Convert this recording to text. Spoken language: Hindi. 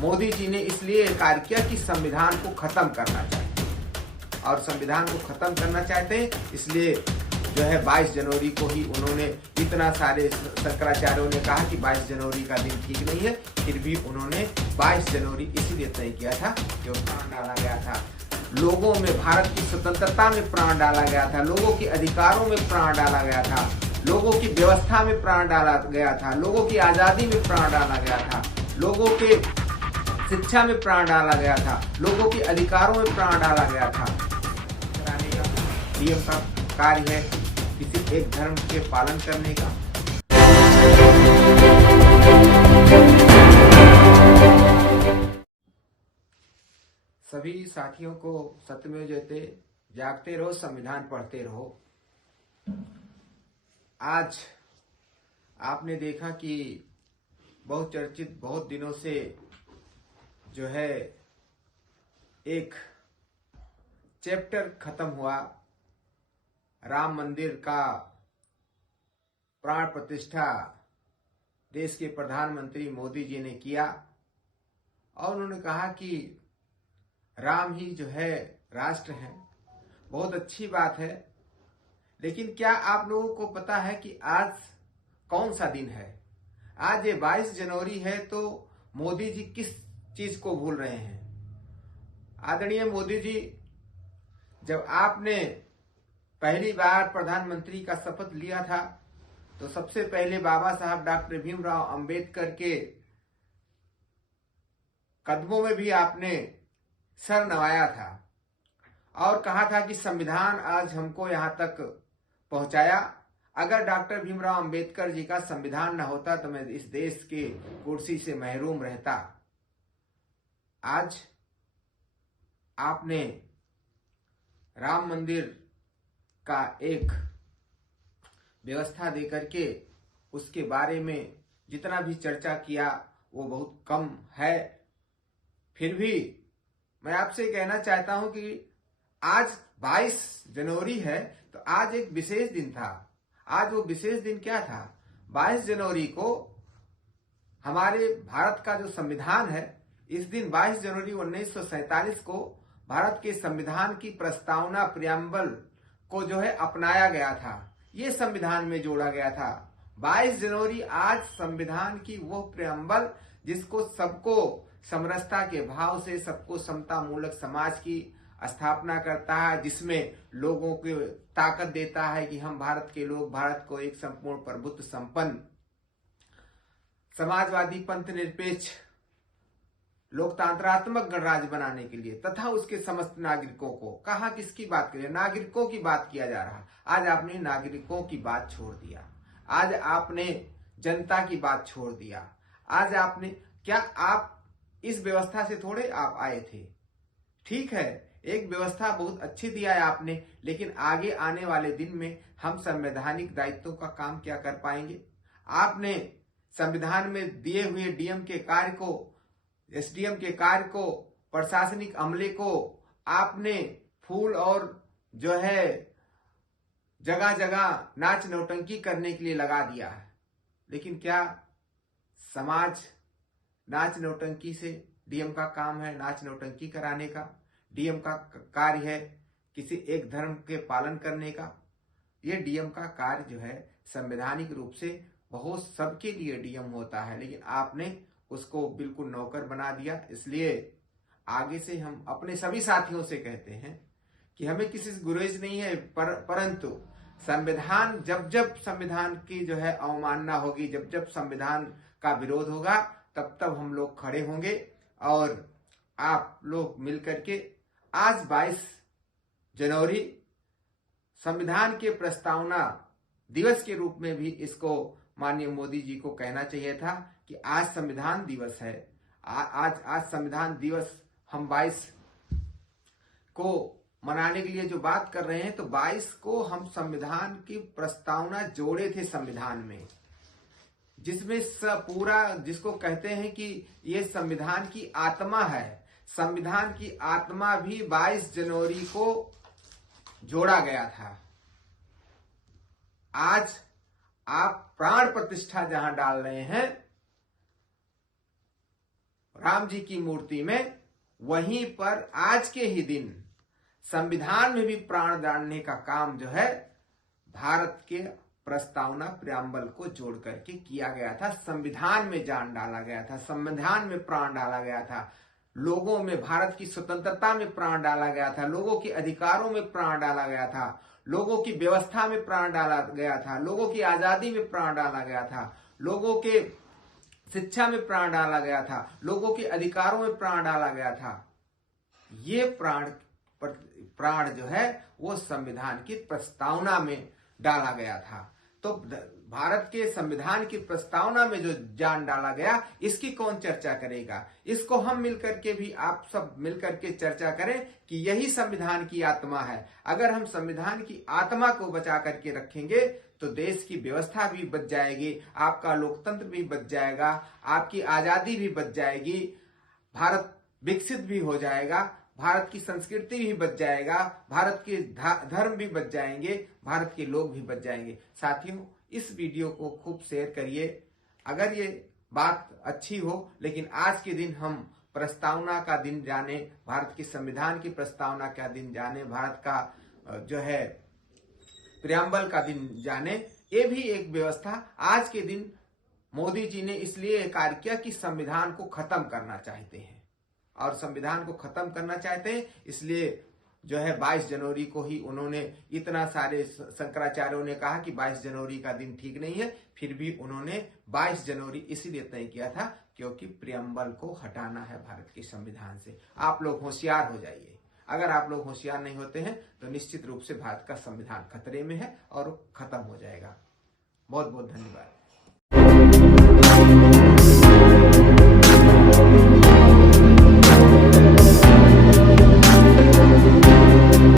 मोदी जी ने इसलिए कार्य किया कि संविधान को खत्म करना चाहते और संविधान को खत्म करना चाहते हैं, इसलिए जो है 22 जनवरी को ही उन्होंने, इतना सारे शंकराचार्यों ने कहा कि 22 जनवरी का दिन ठीक नहीं है, फिर भी उन्होंने 22 जनवरी इसीलिए तय किया था कि प्राण डाला गया था। लोगों में, भारत की स्वतंत्रता में प्राण डाला गया था, लोगों के अधिकारों में प्राण डाला गया था, लोगों की व्यवस्था में प्राण डाला गया था, लोगों की आजादी में प्राण डाला गया था, लोगों के शिक्षा में प्राण डाला गया था, लोगों के अधिकारों में प्राण डाला गया था। कराने का डीएम का कार्य है किसी एक धर्म के पालन करने का। सभी साथियों को सत्यमेव जयते, जागते रहो, संविधान पढ़ते रहो। आज आपने देखा कि बहुत चर्चित, बहुत दिनों से जो है एक चैप्टर खत्म हुआ, राम मंदिर का प्राण प्रतिष्ठा देश के प्रधानमंत्री मोदी जी ने किया और उन्होंने कहा कि राम ही जो है राष्ट्र है। बहुत अच्छी बात है, लेकिन क्या आप लोगों को पता है कि आज कौन सा दिन है? आज ये 22 जनवरी है, तो मोदी जी किस चीज को भूल रहे हैं? आदरणीय मोदी जी, जब आपने पहली बार प्रधानमंत्री का शपथ लिया था तो सबसे पहले बाबा साहब डॉक्टर भीमराव अंबेडकर के कदमों में भी आपने सर नवाया था और कहा था कि संविधान आज हमको यहां तक पहुंचाया। अगर डॉक्टर भीमराव अंबेडकर जी का संविधान न होता तो मैं इस देश के कुर्सी से महरूम रहता। आज आपने राम मंदिर का एक व्यवस्था देकर के उसके बारे में जितना भी चर्चा किया वो बहुत कम है। फिर भी मैं आपसे कहना चाहता हूं कि आज 22 जनवरी है तो आज एक विशेष दिन था। आज वो विशेष दिन क्या था? 22 जनवरी को हमारे भारत का जो संविधान है, इस दिन 22 जनवरी 1947 को भारत के संविधान की प्रस्तावना प्रियम्बल को जो है अपनाया गया था, ये संविधान में जोड़ा गया था। 22 जनवरी आज संविधान की वो प्रियम्बल जिसको सबको समरसता के भाव से, सबको समता मूलक समाज की स्थापना करता है, जिसमें लोगों को ताकत देता है कि हम भारत के लोग भारत को एक संपूर्ण प्रभुत्व संपन्न समाजवादी पंथ निरपेक्ष लोकतंत्रात्मक गणराज्य बनाने के लिए तथा उसके समस्त नागरिकों को, कहा किसकी बात करें? नागरिकों की बात किया जा रहा। आज आपने नागरिकों की बात छोड़ दिया, आज आपने जनता की बात छोड़ दिया। आज आपने, क्या आप इस व्यवस्था से थोड़े आप आए थे? ठीक है, एक व्यवस्था बहुत अच्छी दिया है आपने, लेकिन आगे आने वाले दिन में हम संवैधानिक दायित्वों का काम क्या कर पाएंगे? आपने संविधान में दिए हुए डीएम के कार्य को, एसडीएम के कार्य को, प्रशासनिक अमले को आपने फूल और जो है जगह जगह नाच नौटंकी करने के लिए लगा दिया है। लेकिन क्या समाज नाच नौटंकी से, डीएम का काम है नाच नौटंकी कराने का, डीएम का कार्य है किसी एक धर्म के पालन करने का। ये डीएम का कार्य जो है संवैधानिक रूप से बहुत सबके लिए डीएम होता है, लेकिन आपने उसको बिल्कुल नौकर बना दिया। इसलिए आगे से हम अपने सभी साथियों से कहते हैं कि हमें किसी से गुरेज नहीं है, परंतु संविधान, जब जब संविधान की जो है अवमानना होगी, जब जब संविधान का विरोध होगा, तब तब हम लोग खड़े होंगे और आप लोग मिलकर के आज 22 जनवरी संविधान के प्रस्तावना दिवस के रूप में भी इसको माननीय मोदी जी को कहना चाहिए था कि आज संविधान दिवस है। आज संविधान दिवस हम 22 को मनाने के लिए जो बात कर रहे हैं, तो 22 को हम संविधान की प्रस्तावना जोड़े थे संविधान में, जिसमें पूरा, जिसको कहते हैं कि ये संविधान की आत्मा है। संविधान की आत्मा भी 22 जनवरी को जोड़ा गया था। आज आप प्राण प्रतिष्ठा जहां डाल रहे हैं, राम जी की मूर्ति में, वहीं पर आज के ही दिन संविधान में भी प्राण डालने का काम जो है भारत के प्रस्तावना प्रियम्बल को जोड़ करके किया गया था। संविधान में जान डाला गया था, संविधान में प्राण डाला गया था, लोगों में भारत की स्वतंत्रता में प्राण डाला गया था, लोगों के अधिकारों में प्राण डाला गया था, लोगों की व्यवस्था में प्राण डाला गया था, लोगों की आजादी में प्राण डाला गया था, लोगों के शिक्षा में प्राण डाला गया था, लोगों के अधिकारों में प्राण डाला गया था। ये प्राण जो है वो संविधान की प्रस्तावना में डाला गया था। तो भारत के संविधान की प्रस्तावना में जो जान डाला गया, इसकी कौन चर्चा करेगा? इसको हम मिलकर के भी, आप सब मिलकर के चर्चा करें कि यही संविधान की आत्मा है। अगर हम संविधान की आत्मा को बचा करके रखेंगे तो देश की व्यवस्था भी बच जाएगी, आपका लोकतंत्र भी बच जाएगा, आपकी आजादी भी बच जाएगी, भारत विकसित भी हो जाएगा, भारत की संस्कृति भी बच जाएगा, भारत के धर्म भी बच जाएंगे, भारत के लोग भी बच जाएंगे। साथियों, इस वीडियो को खूब शेयर करिए। अगर ये बात अच्छी हो, लेकिन आज के दिन हम प्रस्तावना का दिन जाने, भारत के संविधान की प्रस्तावना का दिन जाने, भारत का जो है प्रियम्बल का दिन जाने, ये भी एक व्यवस्था आज के दिन मोदी जी ने इसलिए कार्य किया कि संविधान को खत्म करना चाहते हैं, और संविधान को खत्म करना चाहते हैं इसलिए जो है 22 जनवरी को ही उन्होंने, इतना सारे शंकराचार्यों ने कहा कि 22 जनवरी का दिन ठीक नहीं है, फिर भी उन्होंने 22 जनवरी इसीलिए तय किया था क्योंकि प्रियम्बल को हटाना है भारत के संविधान से। आप लोग होशियार हो जाइए। अगर आप लोग होशियार नहीं होते हैं तो निश्चित रूप से भारत का संविधान खतरे में है और खत्म हो जाएगा। बहुत बहुत धन्यवाद।